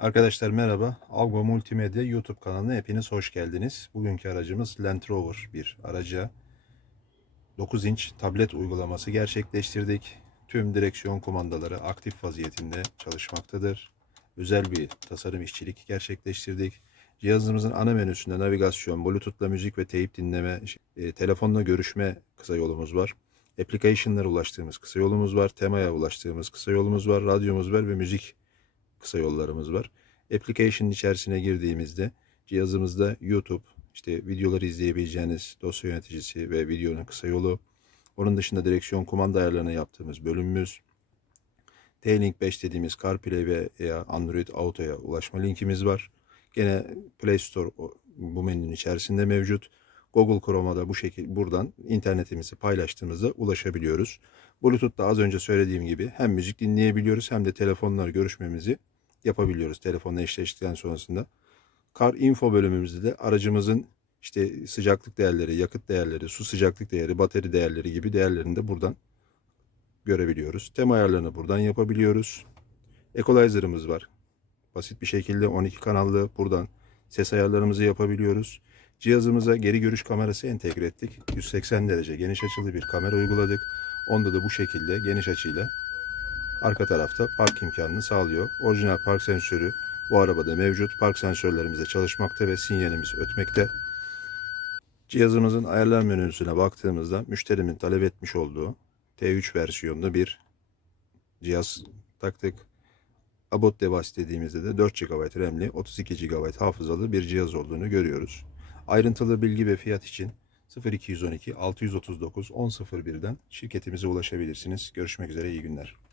Arkadaşlar merhaba. Algo Multimedya YouTube kanalına hepiniz hoş geldiniz. Bugünkü aracımız Land Rover bir araca 9 inç tablet uygulaması gerçekleştirdik. Tüm direksiyon kumandaları aktif vaziyetinde çalışmaktadır. Özel bir tasarım işçilik gerçekleştirdik. Cihazımızın ana menüsünde navigasyon, Bluetooth'la müzik ve teyip dinleme, e, telefonla görüşme kısa yolumuz var. Application'lara ulaştığımız kısa yolumuz var. Temaya ulaştığımız kısa yolumuz var. Radyomuz var ve müzik kısa yollarımız var. Application'ın içerisine girdiğimizde cihazımızda YouTube, işte videoları izleyebileceğiniz dosya yöneticisi ve videonun kısa yolu. Onun dışında direksiyon kumanda ayarlarını yaptığımız bölümümüz. T-Link 5 dediğimiz CarPlay ve veya Android Auto'ya ulaşma linkimiz var. Gene Play Store bu menünün içerisinde mevcut. Google Chrome'a da bu şekilde buradan internetimizi paylaştığımızda ulaşabiliyoruz. Bluetooth'ta az önce söylediğim gibi hem müzik dinleyebiliyoruz hem de telefonla görüşmemizi yapabiliyoruz telefonla eşleştikten sonrasında. Car Info bölümümüzde de aracımızın işte sıcaklık değerleri, yakıt değerleri, su sıcaklık değeri, batarya değerleri gibi değerlerini de buradan görebiliyoruz. Tema ayarlarını buradan yapabiliyoruz. Equalizer'ımız var. Basit bir şekilde 12 kanallı buradan ses ayarlarımızı yapabiliyoruz. Cihazımıza geri görüş kamerası entegre ettik. 180 derece geniş açılı bir kamera uyguladık. Onda da bu şekilde geniş açıyla arka tarafta park imkanını sağlıyor. Orijinal park sensörü bu arabada mevcut. Park sensörlerimiz de çalışmakta ve sinyalimiz ötmekte. Cihazımızın ayarlar menüsüne baktığımızda müşterimin talep etmiş olduğu T3 versiyonlu bir cihaz taktık. Abot device dediğimizde de 4 GB RAM'li 32 GB hafızalı bir cihaz olduğunu görüyoruz. Ayrıntılı bilgi ve fiyat için 0212 639 1001'den şirketimize ulaşabilirsiniz. Görüşmek üzere iyi günler.